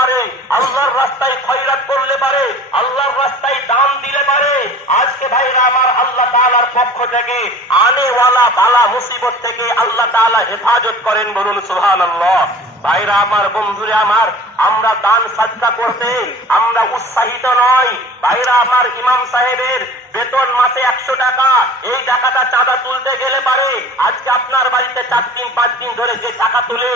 পারে, আল্লাহর রাস্তায় খয়রাত করলে পারে, আল্লাহর রাস্তায় দান দিলে পারে। আজকে ভাইরা আমার আল্লাহ তাআলার পক্ষ থেকে আনেওয়ালা বালা মুসিবত থেকে আল্লাহ তাআলা হেফাজত করেন বলুন সুবহানাল্লাহ। ভাইরা আমার, বন্ধুরে আমার, আমরা দান সাদকা করতে আমরা উৎসাহিত নয় ভাইরা আমার ইমাম সাহেবের বেতন মাসে একশো টাকা, এই টাকাটা চাঁদা তুলতে গেলে পারে। আজকে আপনার বাড়িতে চার দিন, পাঁচ দিন ধরে যে টাকা তুলে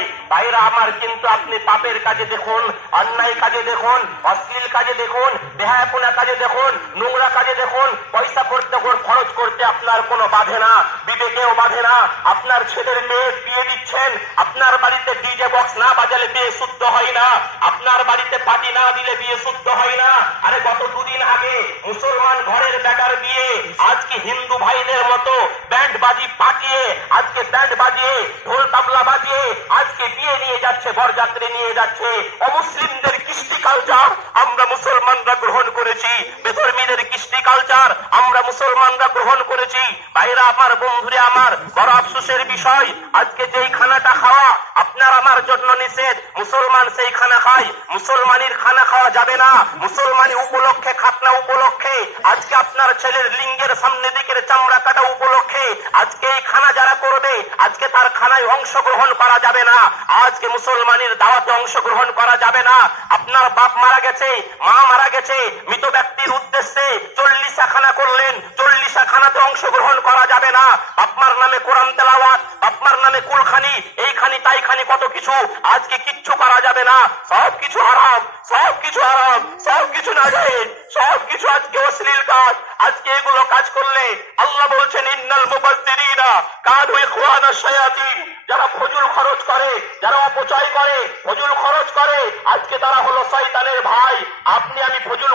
যায় ভাইরা আমার, কিন্তু আপনি পাপের কাজে দেখুন, অন্যায় কাজে দেখুন, অশ্লীল কাজে দেখুন, বেহায়াপনা কাজে দেখুন, নোংরা কাজে দেখুন, পয়সা করতে খরচ করতে আপনার কোনো বাধে না, বিবেকেও বাধে না। আপনার ছেলের মেয়ে বিয়ে দিচ্ছেন, আপনার বাড়িতে ডিজে বক্স না বাজালে বিয়ে শুদ্ধ হয় না, আপনার বাড়িতে পার্টি না দিলে বিয়ে শুদ্ধ হয় না। আরে গত দুদিন আগে মুসলমান ঘরের বেটার বিয়ে, আজকে হিন্দু ভাইদের মতো ব্যান্ড বাজি পাঠিয়ে আজকে ব্যান্ড বাজিয়ে ঢোল তাবলা বাজিয়ে আজকে বিয়ে নিয়ে যাচ্ছে বরযাত্রী নিয়ে যাচ্ছে। অমুসলিমদের কৃষ্টি কালচার আমরা মুসলমানরা গ্রহণ করেছি। বেধর্মীদের কৃষ্টি কালচার আমরা মুসলমানরা গ্রহণ করেছি। ভাইরা আমার, বন্ধুরে আমার, বড় আফসোসের বিষয়, আজকে যেই খানাটা খাওয়া, আপনার আমার জন্য নিষেধ। মুসলমান সেই খানা খায়। মুসলমানের খানা খাওয়া যাবে না। মুসলমানি উপলক্ষে, খাতনা উপলক্ষে, আজকে আপনার ছেলের লিঙ্গের সামনে দিকের চামড়া কাটা উপলক্ষে, আজকে এই খানা যারা করবে, আজকে তার খানায় অংশগ্রহণ করা যাবে না। আজকে মুসলমানের দাওয়াতে অংশগ্রহণ করা যাবে না। আপনার বাপ মারা গেছে মা মারা গেছে। মৃত ব্যক্তির উদ্দেশ্যে চল্লিশা খানা করলেন। চল্লিশা খানাতে অংশগ্রহণ করা যাবে না। বাপমার নামে কোরআন তেলাওয়াত, বাপমার নামে কুলখানি, এইখানি তাইখানি কত কিছু। আজকে কিচ্ছু করা যাবে না। সব কিছু হারাম, সব কিছু হারাম, সব কিছু না যায় সব কিছু আজকে অশ্লীল কাজ। আজকে এগুলো কাজ করলে আল্লাহ বলছেন, ইন্নাল মুবাজ্জিরিনা কানু ইখওয়ানা শায়াতিন। যারা ফজুল খরচ করে, যারা অপচয় করে, ফজুল খরচ করে, আজকে তারা হলো শয়তানের ভাই। আপনি আমি ফজুল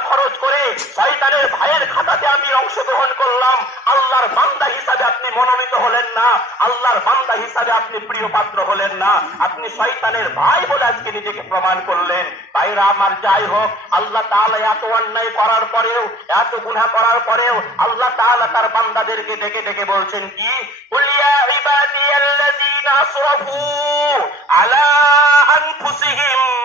শয়তানের ভাইয়ের খাতাতে আমি অংশগ্রহণ করলাম। আল্লাহর বান্দা হিসাবে আপনি মনোনীত হলেন না। আল্লাহর বান্দা হিসাবে আপনি প্রিয় পাত্র হলেন না। আপনি শয়তানের ভাই বলে আজকে নিজেকে প্রমাণ করলেন। ভাইরা আমার যাই হোক, আল্লাহ তাআলা এত অন্যায় করার পরেও, এত গুণা করার পরেও আল্লাহ তাআলা তার বান্দাদেরকে ডেকে ডেকে বলছেন কি? বলিয়া আলা আনফুসিহিম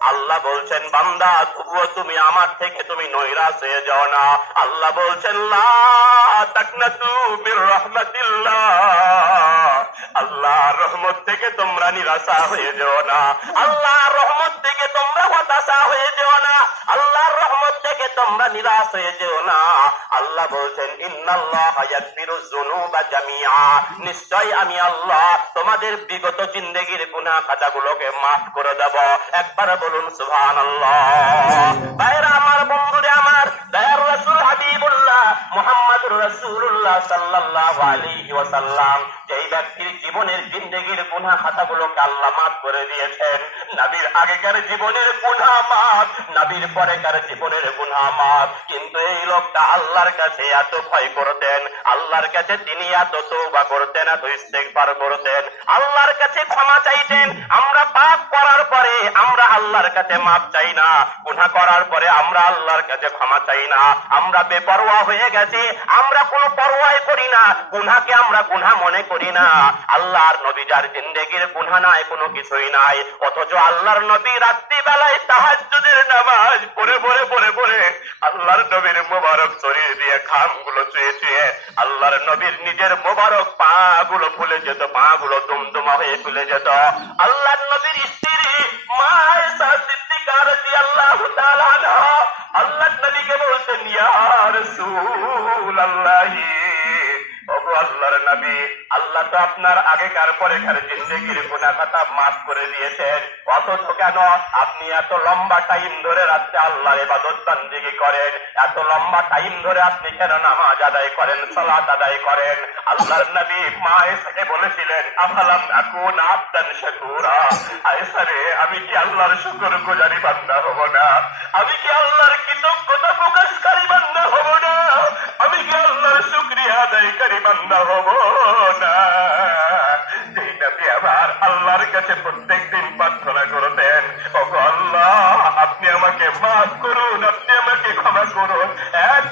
আল্লাহ বলছেন, বান্দা, তবুও তুমি আমার থেকে তুমি নৈরাশ হয়ে যাও না। আল্লাহ বলছেন আল্লাহ রহমত থেকে তোমরা নিরাশা হয়ে যাও না। আল্লাহ রহমত থেকে তোমরা হতাশা হয়ে যেও তোমরা নিরাশ হয়ে যেও না? আল্লাহ বলছেন নিশ্চয় আমি আল্লাহ তোমাদের বিগত জিন্দেগির গুনাহ খাতাগুলোকে মাফ করে দেব। একবার বলুন, সুবহানাল্লাহ। বাইরা আমার বন্ধুরে, আমার দয়ার রাসূল হাবিবুল্লাহ মুহাম্মদুর রাসূলুল্লাহ সাল্লাল্লাহু আলাইহি ওয়াসাল্লাম ব্যক্তির জীবনের জিন্দেগির গুনাহ খাতাগুলোকে আল্লাহ মাফ করে দিয়েছেন। নবীর আগেকার জীবনের গুনাহ মাফ, নবীর পরেকার জীবনের গুনাহ মাফ। কিন্তু এই লোকটা আল্লাহর কাছে এত ভয় করতেন, আল্লাহর কাছে তিনি এত তৌবা করতেন, এত ইস্তেগফার করতেন। আল্লাহর কাছে ক্ষমা চাইতেন, আমরা পাপ করার পরে আমরা আল্লাহর কাছে মাপ চাই না। গুনাহ করার পরে আমরা আল্লাহর কাছে ক্ষমা চাই না। আমরা বেপরোয়া হয়ে গেছি, আমরা কোনো পরোয়াই করি না। গুনাহকে আমরা গুনাহ মনে করি না। আল্লাহর নবী যার জিন্দেগির গুনাহ নাই, কোনো কিছুই নাই। অথচ আল্লাহর নবী রাত্রি বেলায় তাহাজ্জুদের নামাজ পড়ে পড়ে পড়ে পড়ে আল্লাহর নবীর মোবারক শরীর দিয়ে খামগুলো চুয়ে চুয়ে আল্লাহর নবীর নিজের মোবারক পা গুলো ফুলে যেত পা গুলো দুমদুমা হয়ে ফুলে যেত। আল্লাহর নবীর স্ত্রী মা সিদ্দিকা রাদিয়াল্লাহু তাআলা আনহা আল্লাহর নবীকে বলতেন, ইয়া রাসূলুল্লাহ আল্লাহর নবী আল্লাহ তো আপনার আগেকার পরেকার জিন্দগির গুণা কথা মাফ করে দিয়েছেন। অথচ কেন? আপনি এত লম্বা টাইম ধরে রাত্রে আল্লাহর ইবাদত বান্দিগি করেন। এত লম্বা টাইম ধরে আপনি কেন নামাজ আদায় করেন, সালাত আদায় করেন? আল্লাহর নবী মা এসে বলেছিলেন, আফালাম আকুন আবদান শাকুরা? আয়েসারে আমি কি আল্লাহর শুকর গুজারি বান্দা হব না? আমি কি আল্লাহর কৃতজ্ঞতা প্রকাশকারী বান্দা হব না? আমি কি আল্লাহর শুকরিয়া আদায়কারী বান্দা হব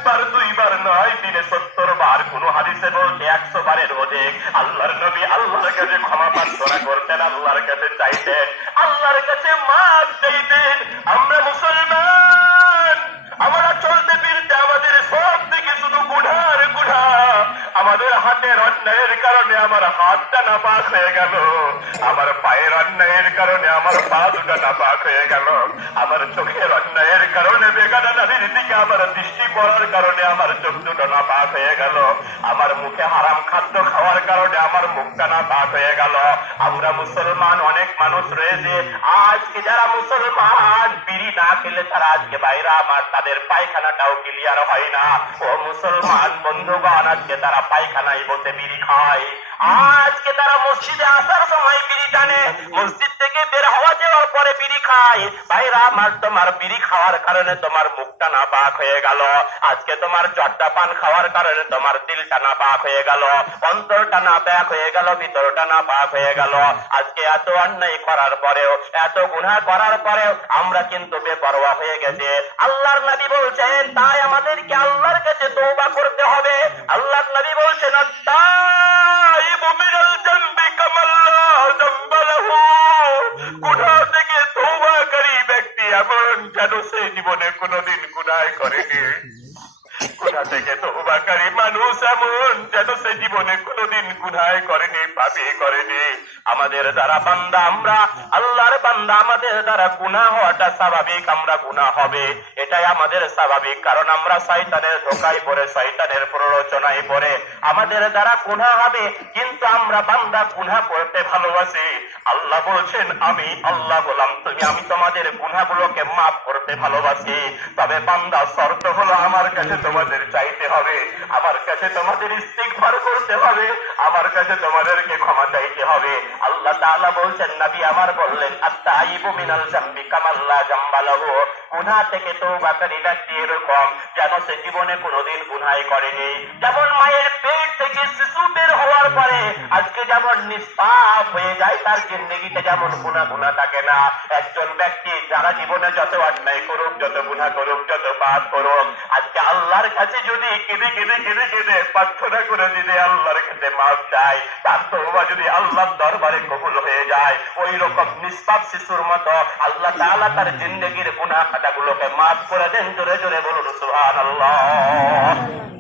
একবার, দুইবার নয় দিনে সত্তর বার। কোন হাদিসে বলছে একশো বারের অধিক। আল্লাহর নবী আল্লাহর কাছে ক্ষমা প্রার্থনা করতেন, আল্লাহর কাছে চাইতেন, আল্লাহর কাছে মাফ চাইতেন। আমরা মুসলমান অন্যায়ের কারণে আমার হাতটা নাপাক হয়ে গেল। আমার পায়ের অন্যায়ের কারণে আমার পা দুটা নাপাক হয়ে গেল। আমার চোখের অন্যায়ের কারণে বেগানা নারীর দিকে আমার দৃষ্টি পড়ার কারণে আমার চোখ দুটো নাপাক হয়ে গেল। আমার মুখে হারাম খাদ্য খাওয়ার কারণে আমার মুখটা নাপাক হয়ে গেল। আমরা মুসলমান, অনেক মানুষ রয়েছে। আজকে যারা মুসলমান, বিড়ি না খেলে তারা আজকে বাইরে, আমার তাদের পায়খানাটাও ক্লিয়ার হয় না। ও মুসলমান বন্ধুগণ, আজকে তারা পায়খানায় বসে বিড়ি খায় আজকে তারা মসজিদে আসার সময় বিড়ি টানে। মসজিদ থেকে বের হওয়া যাওয়ার পরে বিড়ি খায়। বাইরা আমার তোমার বিড়ি খাওয়ার কারণে তোমার মুখটা না হয়ে গেল। আজকে তোমার পান খাওয়ার কারণে তোমার দিলটা না হয়ে গেল। অন্তরটা না হয়ে গেল, ভিতরটা না হয়ে গেল। আজকে এত অন্যায় করার পরেও, এত করার পরেও আমরা কিন্তু বেপরোয়া হয়ে গেছে। আল্লাহর নবী বলছেন, তাই আমাদেরকে আল্লাহর কাছে তওবা করতে হবে। আল্লাহর নবী বলছেন গুণা আমাদের দ্বারা বান্দা আমরা, আল্লাহর বান্দা আমাদের দ্বারা গুনাহ হওয়াটা স্বাভাবিক, আমরা গুনাহ হবে। এটাই আমাদের স্বাভাবিক, কারণ আমরা শয়তানের ধোকায় পড়ে, শয়তানের পড়ে। আমাদের দ্বারা গুনাহ হবে, কিন্তু আমরা বান্দা গুনাহ করতে ভালোবাসি। আল্লাহ বলছেন, আমি আল্লাহ বললাম তুমি, আমি তোমাদের গুনাহগুলোকে মাফ করতে ভালোবাসি। তবে বান্দা, শর্ত হলো আমার কাছে তোমাদের চাইতে হবে। আমার কাছে তোমাদের ইস্তিগফার করতে হবে। আমার কাছে তোমাদেরকে ক্ষমা চাইতে হবে। আল্লাহ তাআলা বলছেন, নবী আমার বললেন, আত্তাইবু মিনাল জামবি কামাল্লা জামবালাহু গুনাহ থেকে তওবাকারী ব্যক্তি এরকম, যেন সে জীবনে কোনোদিন গুনাহ করেনি। যেমন মায়ের পেট থেকে শিশু বের হওয়ার পরে। আজকে যেমন নিষ্পাপ হয়ে যায়, তার জিন্দগিতে যেমন গুনাহ গুনাহ থাকে না। একজন ব্যক্তি যারা জীবনে যত অন্যায় করুক, যত গুনাহ করুক, যত পাপ করুক, আজকে আল্লাহর কাছে যদি কেঁদে কেঁদে কেঁদে কেঁদে প্রার্থনা করে দিলে আল্লাহর কাছে মাফ চাই তার তওবা যদি আল্লাহর দরবারে কবুল হয়ে যায় ওই রকম নিষ্পাপ শিশুর মতো আল্লাহ তাআলা তার জিন্দগির গুনাহ খাতাগুলোকে মাফ করে দেন। জোরে জোরে বলুন, সুবহানাল্লাহ।